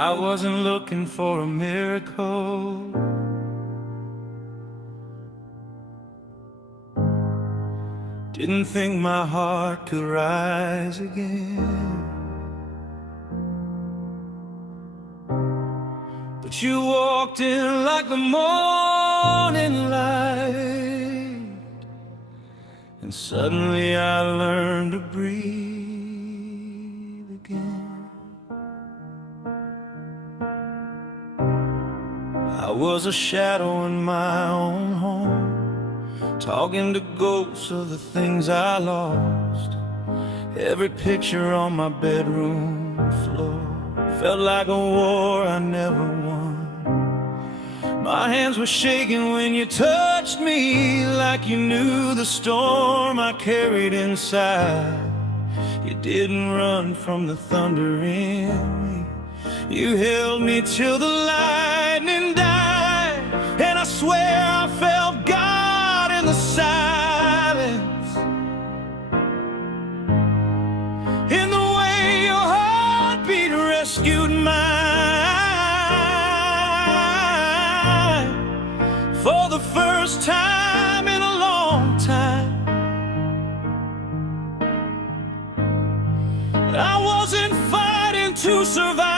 I wasn't looking for a miracle. Didn't think my heart could rise again. But you walked in like the morning light, and suddenly I learned to breathe again. I was a shadow in my own home, talking to ghosts of the things I lost. Every picture on my bedroom floor felt like a war I never won. My hands were shaking when you touched me, like you knew the storm I carried inside. You didn't run from the thunder in me, you held me till the lightning died. And I swear I felt God in the silence, in the way your heartbeat rescued mine. For the first time in a long time, I wasn't fighting to survive,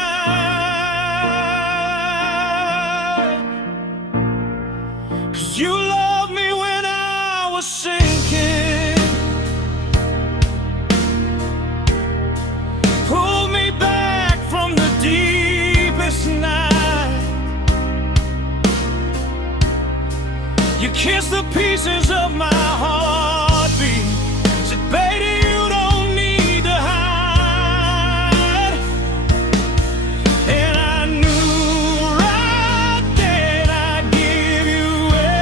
'cause you loved me when I was sinking, pulled me back from the deepest night. You kissed the pieces of my heartbeat, said, baby, you don't need to hide. And I knew right then I'd give you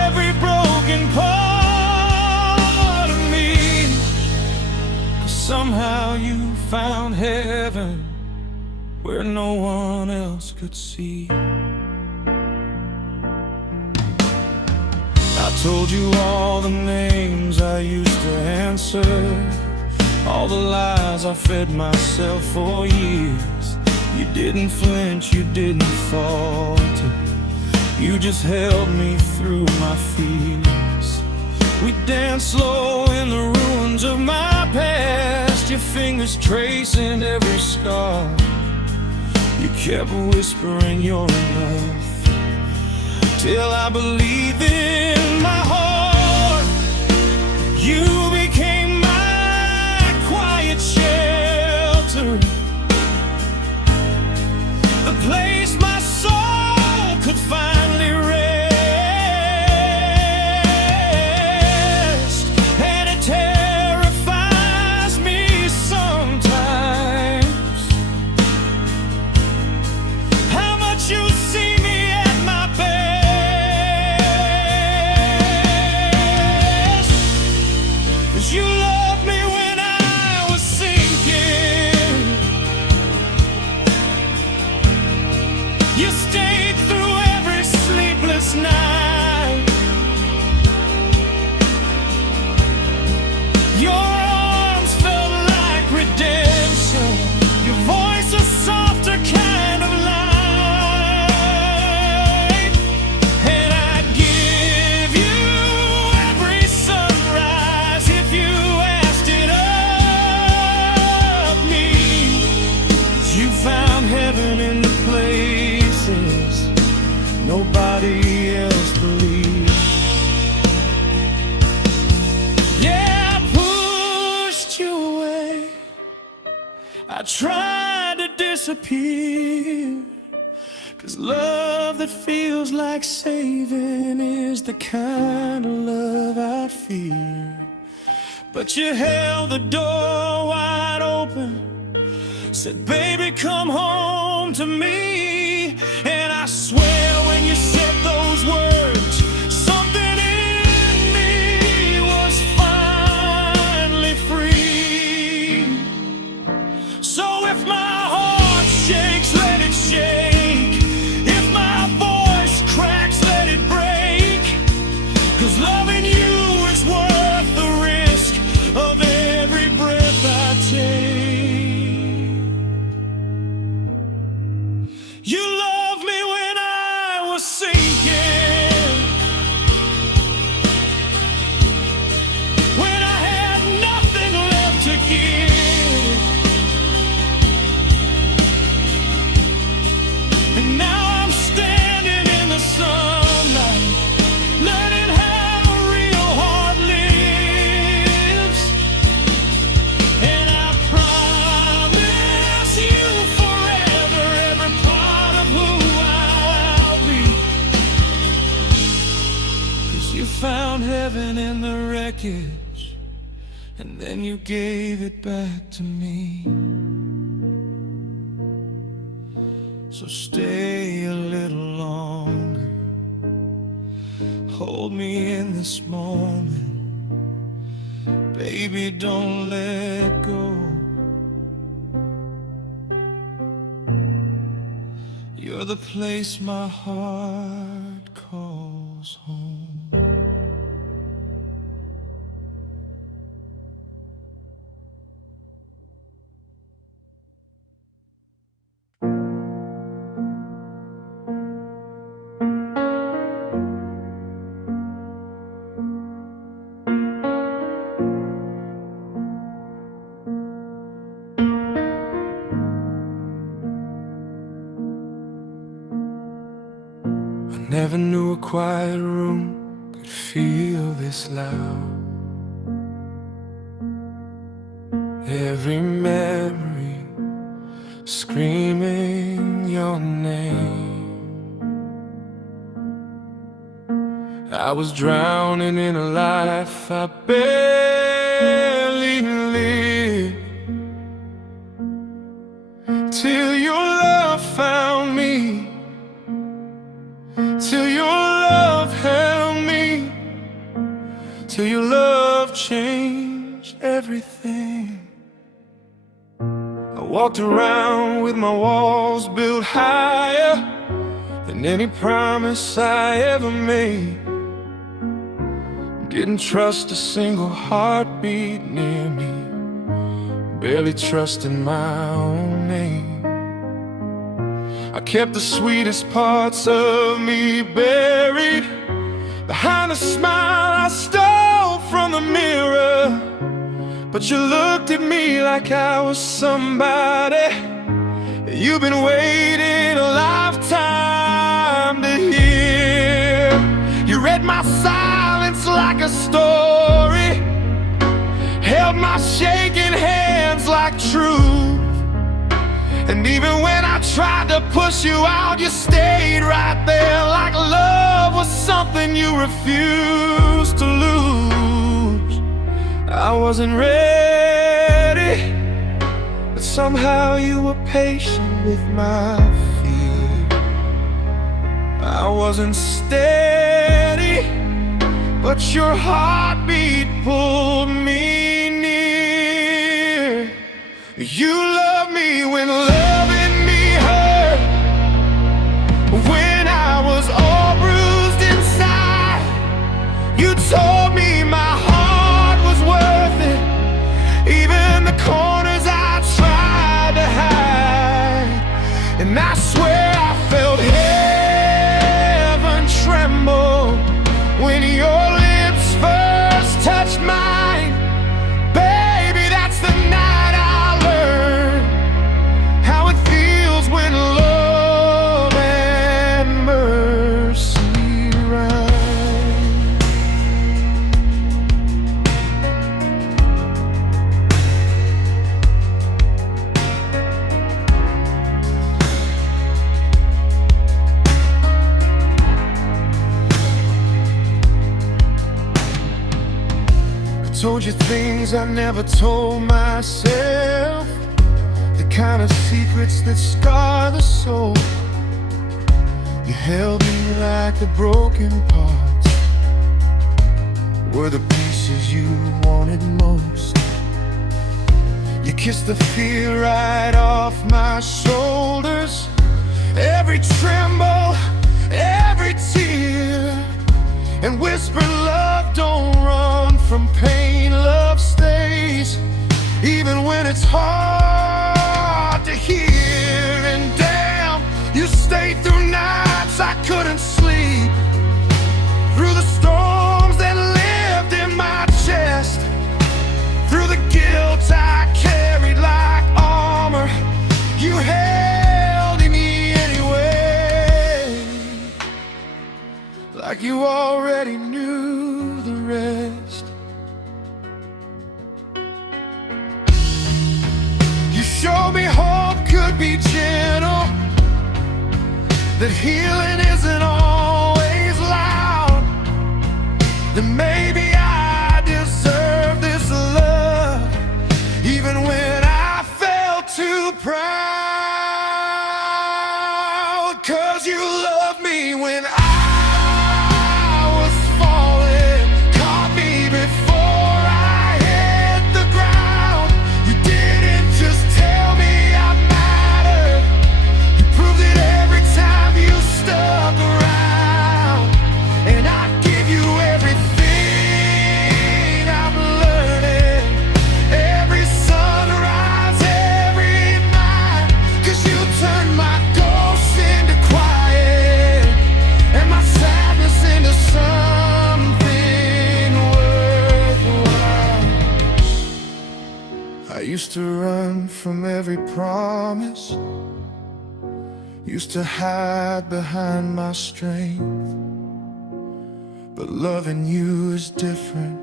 every broken part of me, 'cause somehow you found heaven where no one else could see. I told you all the names I used to answer, all the lies I fed myself for years. You didn't flinch, you didn't falter, you just held me through my fears. We danced slow in the ruins of my past, your fingers tracing every scar. You kept whispering you're enough, till I believed in my heart. You became my quiet shelter, the place my soul could finally rest. And it terrifies me sometimes, how much you see me at my best. 'Cause you loved me when I was sinking, you stayed through every sleepless night. Your arms felt like redemption, your voice a softer kind of light. And I'd give you every sunrise if you asked it of me. 'Cause you found heaven in the places nobody else believes. Yeah, I pushed you away, I tried to disappear, 'cause love that feels like saving is the kind of love I fear. But you held the door wide open, said, baby, come home to me. And I swear when you said those words, something in me was finally free. So if my heart shakes, let it shake. If my voice cracks, let it break. 'Cause loving you is worth the risk of every breath I take. You package, and then you gave it back to me. So stay a little longer, hold me in this moment. Baby, don't let go. You're the place my heart calls home. Never knew a quiet room could feel this loud. Every memory screaming your name. I was drowning in a life I barely lived, till your love found me, till your love held me, till your love changed everything. I walked around with my walls built higher than any promise I ever made. Didn't trust a single heartbeat near me, barely trusting my own name. I kept the sweetest parts of me buried behind the smile I stole from the mirror. But you looked at me like I was somebody you've been waiting a lifetime to hear. You read my silence like a story, held my shaking hands like truth. And even when I tried to push you out, you stayed right there, like love was something you refused to lose. I wasn't ready, but somehow you were patient with my fear. I wasn't steady, but your heartbeat pulled me near. You love me when loving me hurt, when I was all bruised inside. You told me my heart was worth it, even the corners I tried to hide. And I swear I felt heaven tremble when your lips first touched mine. Baby, that's the night I learned how it feels when love and mercy rhyme. I told you things I never told myself, the kind of secrets that scar the soul. You held me like the broken parts were the pieces you wanted most. You kissed the fear right off my shoulders, every tremble, every tear, and whispered, love don't run from pain, love stays, even when it's hard to hear. And damn, you stayed through nights I couldn't sleep, through the storms that lived in my chest, through the guilt I carried like armor. You held me anyway, like you already knew the rest. You showed me hope could be gentle, that healing isn't always loud, that maybe I deserve feel proud, 'cause you love me when I was falling, caught me before I hit the ground. You didn't just tell me I mattered, you proved it every time you stuck around. And I give you everything I'm learning, every sunrise, every night, 'cause you turned my ghosts into quiet and my sadness into something worthwhile. I used to run from every promise, used to hide behind my strength, but loving you is different.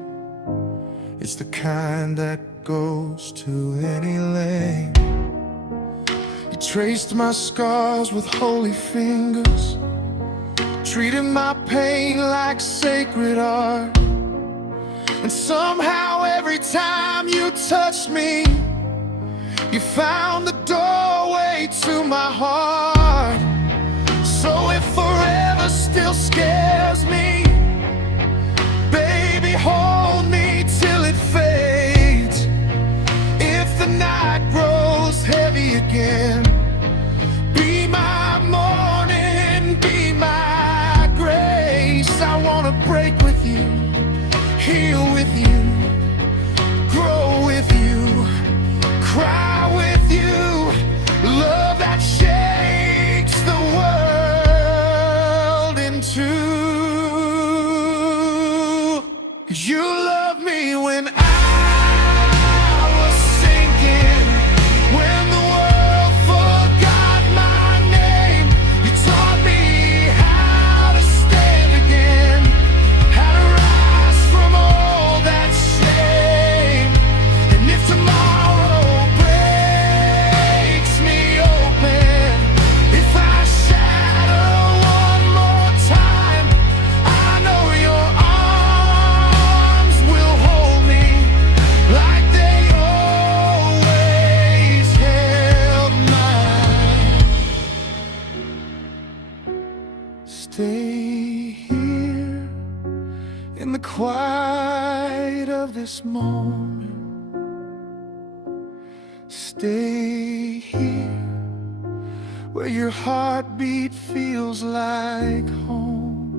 It's the kind that goes to any length. You traced my scars with holy fingers, treated my pain like sacred art. And somehow every time you touched me, you found the doorway to my heart. So if forever still scares me, baby, hold me till it fades. If the night grows heavy again, be my morning, be my grace. I wanna break with you, heal with you, grow with you, cry with you, love that shakes the world in two. 'Cause you love me when I was sinking, when the world forgot my name. You taught me how to stand again, how to rise from all that shame. And if tomorrow breaks me open, if I shatter one more time, I know your arms will hold me like they always held mine. Stay here in the quiet of this moment. Stay here where your heartbeat feels like home.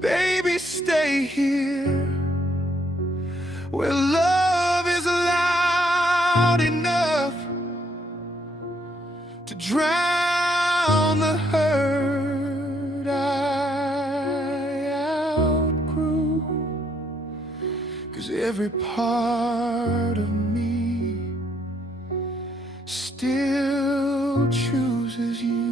Baby, stay here where love is loud enough to drown the hurt I outgrew. 'Cause every part of me still chooses you.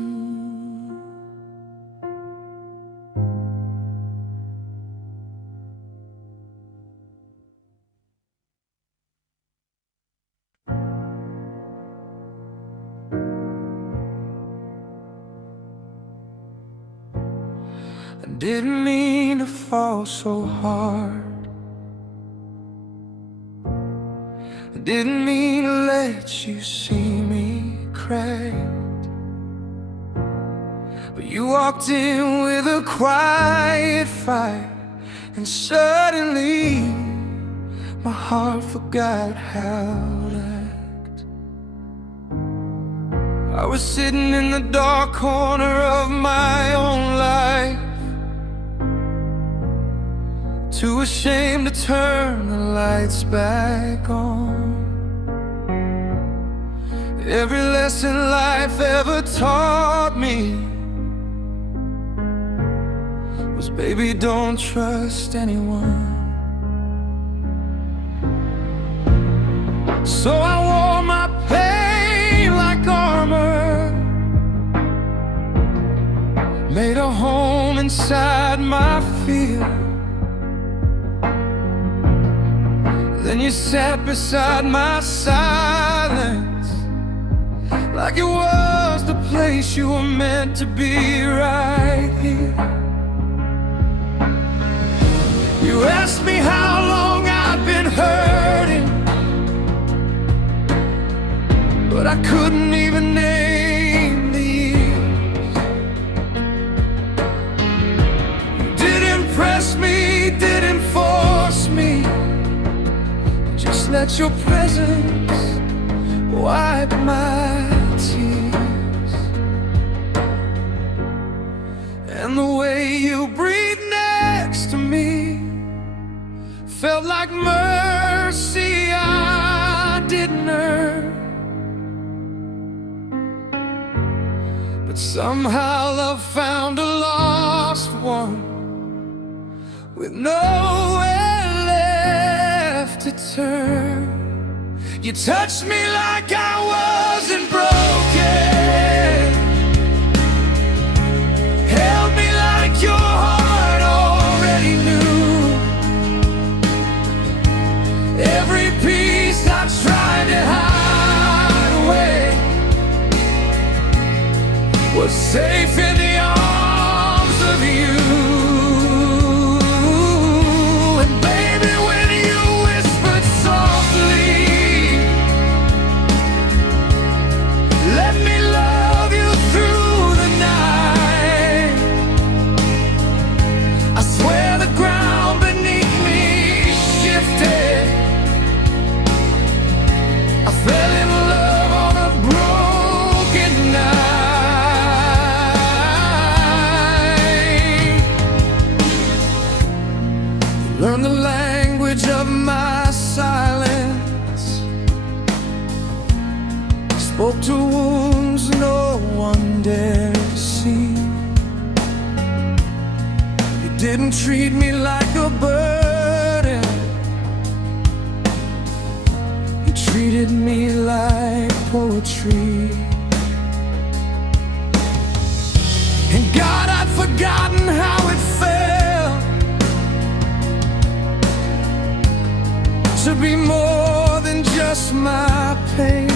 I didn't mean to fall so hard, I didn't mean to let you see me cracked. But you walked in with a quiet fire, and suddenly my heart forgot how to act. I was sitting in the dark corner of my own life, too ashamed to turn the lights back on. Every lesson life ever taught me was, baby, don't trust anyone. So I wore my pain like armor, made a home inside my fear. Then you sat beside my silence, like it was the place you were meant to be, right here. You asked me how long I've been hurting, but I couldn't even name the years. You didn't press me, didn't force me, just let your presence wipe my tears. And the way you breathed next to me felt like mercy I didn't earn. But somehow love found a lost one with nowhere left to turn. You touched me like I wasn't broken, held me like your heart already knew. Every piece I tried to hide away was safe in the arms of you. And baby, when you whispered softly, let me love you through the night, I swear the ground beneath me shifted. I fell in love on a broken night. Learn the language of my silence, spoke to wounds no one dared see. You didn't treat me like a burden, you treated me like poetry. And God, I'd forgotten how it felt to be more than just my pain.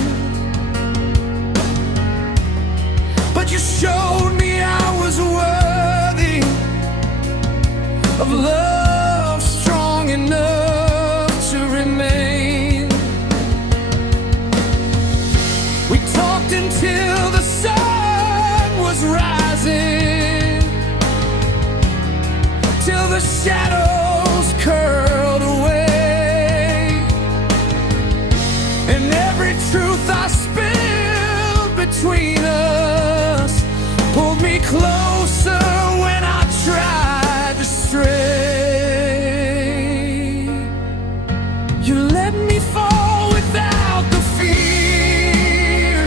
But you showed me I was worthy of love strong enough to remain. We talked until the sun was rising, till the shadows curled away, and every truth I spilled between us pulled me closer when I tried to stray. You let me fall without the fear,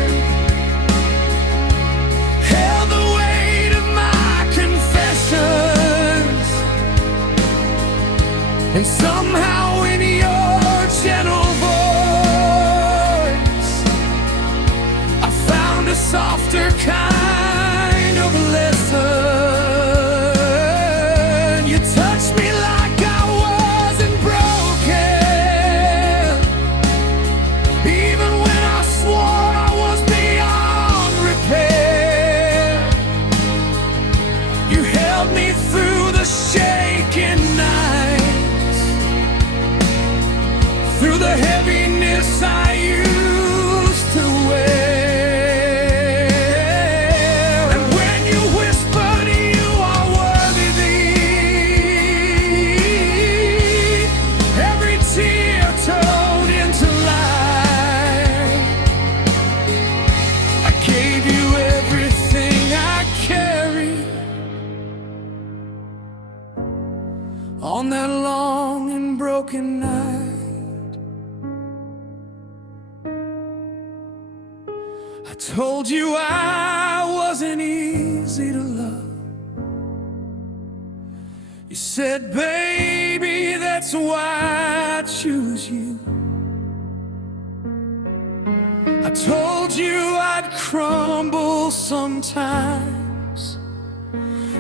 held the weight of my confessions, and somehow in your gentle voice I found a softer kind of lesson. You touched me like I wasn't broken, even when I swore I was beyond repair. You held me through the shaking nights, through the heaviness I used to wear. On that long and broken night, I told you I wasn't easy to love. You said, baby, that's why I choose you. I told you I'd crumble sometimes.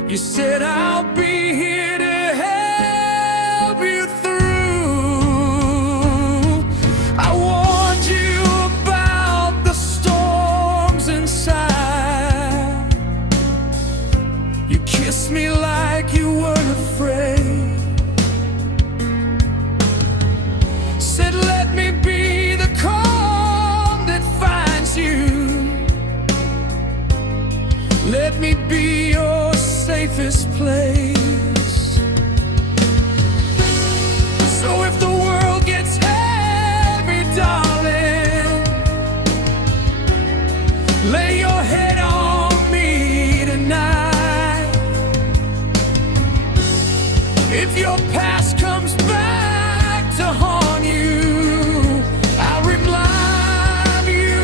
You said, I'll be here to help you through. I warned you about the storms inside. You kissed me like you weren't afraid. Said, let me be the calm that finds you safest place. So if the world gets heavy, darling, lay your head on me tonight. If your past comes back to haunt you, I'll remind you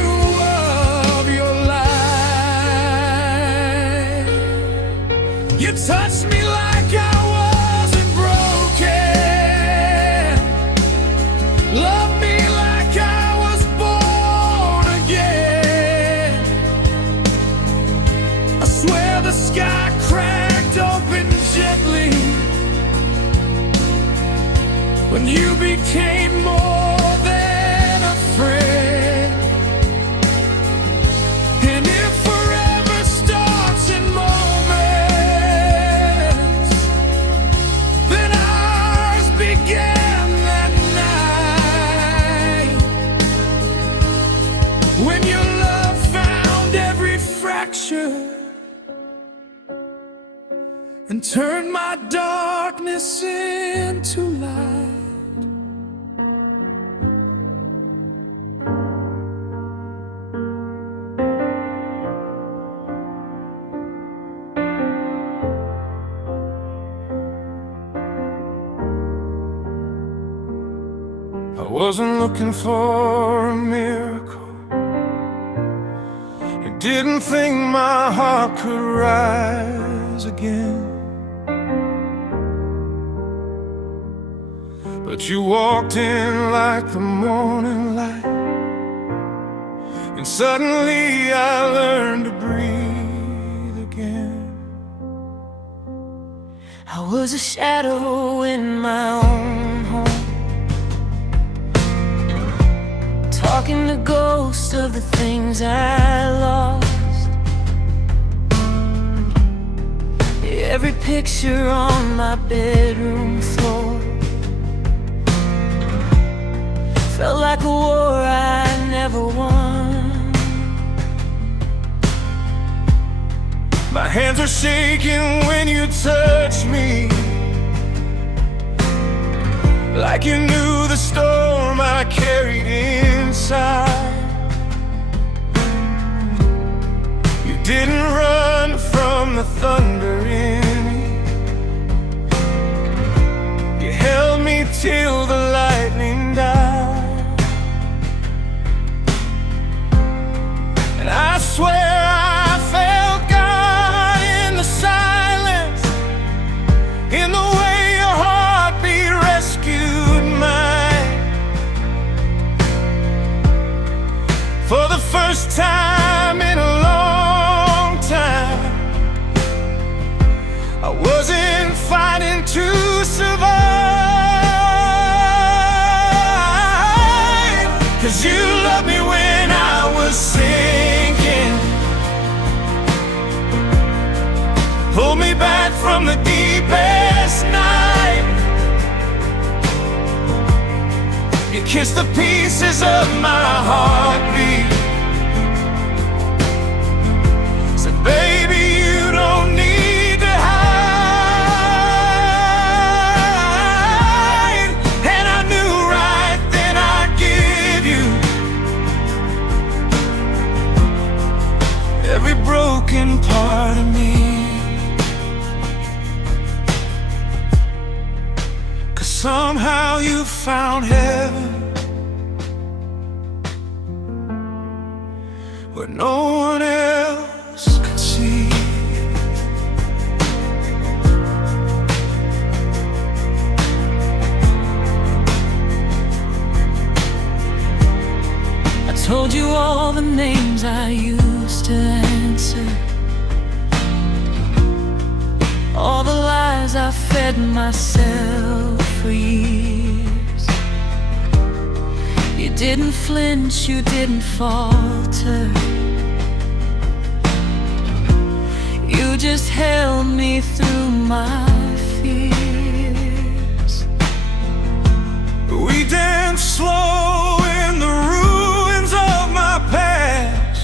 of your life. You touched me like I wasn't broken, loved me like I was born again. I swear the sky cracked open gently when you became more than a friend. And if forever starts in moments, then ours began that night, when your love found every fracture and turned my darkness into light. I wasn't looking for a miracle. I didn't think my heart could rise again. But you walked in like the morning light, and suddenly I learned to breathe again. I was a shadow in my own home, talking to ghosts of the things I lost. Every picture on my bedroom floor felt like a war I never won. My hands are shaking when you touch me, like you knew the storm I carried inside. You didn't run from the thunder in me, you held me till the lightning died. And I swear I felt God in the silence, in the way your heartbeat rescued mine. For the first time in a long time, I wasn't fighting to survive. 'Cause you loved me when I was sinking, pulled me back from the deepest night. You kissed the pieces of my heartbeat, said, baby, you don't need to hide. And I knew right then I'd give you every broken part of me. 'Cause somehow you found heaven where no one else could see. I told you all the names I used to answer, all the lies I fed myself for years. You didn't flinch, you didn't falter, you just held me through my fears. We danced slow in the ruins of my past,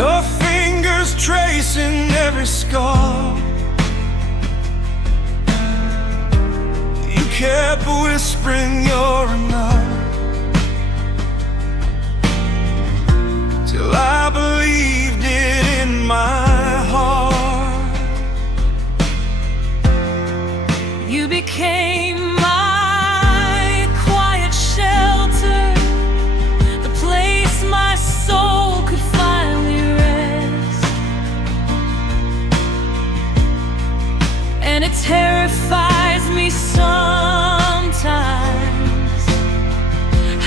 your fingers tracing every scar. whispering you're enough, till I believed it in my heart. You became my quiet shelter, the place my soul could finally rest. And it terrifies me sometimes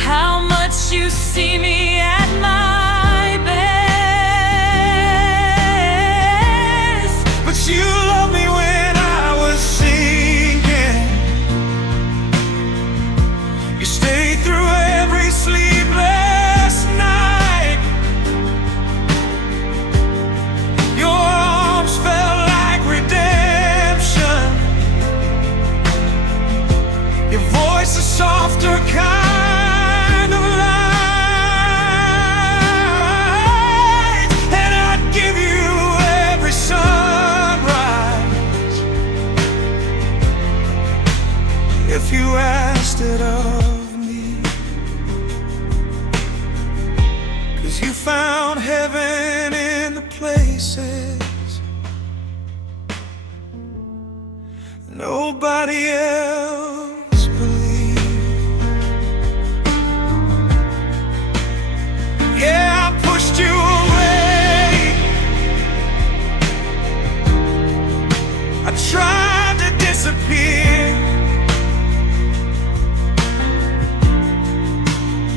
how much you see me at my best. But you loved me when I was sinking. You stayed through every sleepless night. Your arms felt like redemption. Your voice a softer kind of light. And I'd give you every sunrise if you asked it of me. 'Cause you found heaven in the places nobody else believed. Yeah, I pushed you away. I tried to disappear,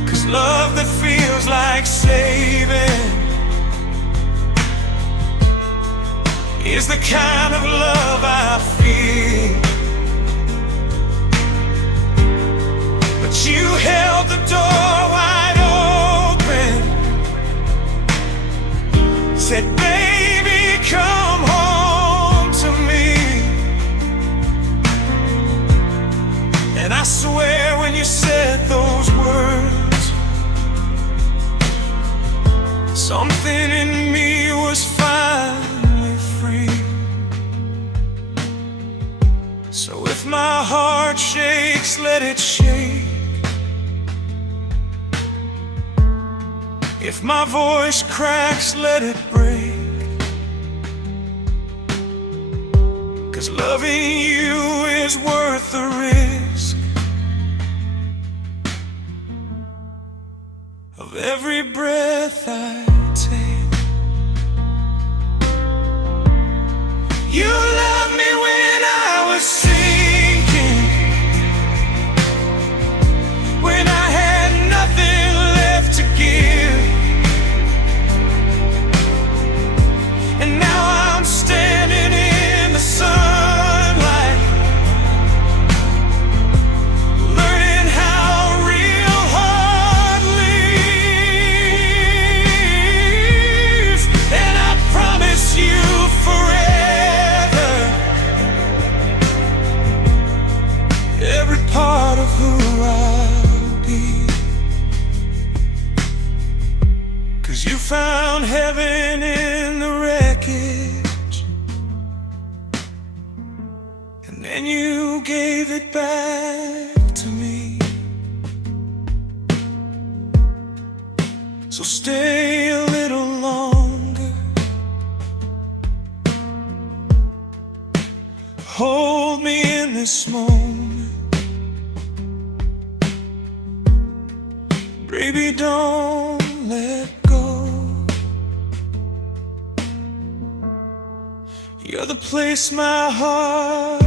'cause love that feels like saving is the kind of love I feel. But you held the door wide open, said, baby, come home to me. And I swear when you said those words, something in me was finally free. So if my heart shakes, let it shake. If my voice cracks, let it break. 'Cause loving you is worth the risk of every breath I take. You loved me when I was sinking, when I had nothing left to give. And now I'm standing in the sunlight, learning how real heart lives. And I promise you forever, every part of who I'll be. 'Cause you found heaven in the wreckage, and then you gave it back to me. So stay a little longer, hold me in this moment. Baby, don't let go. You're the place my heart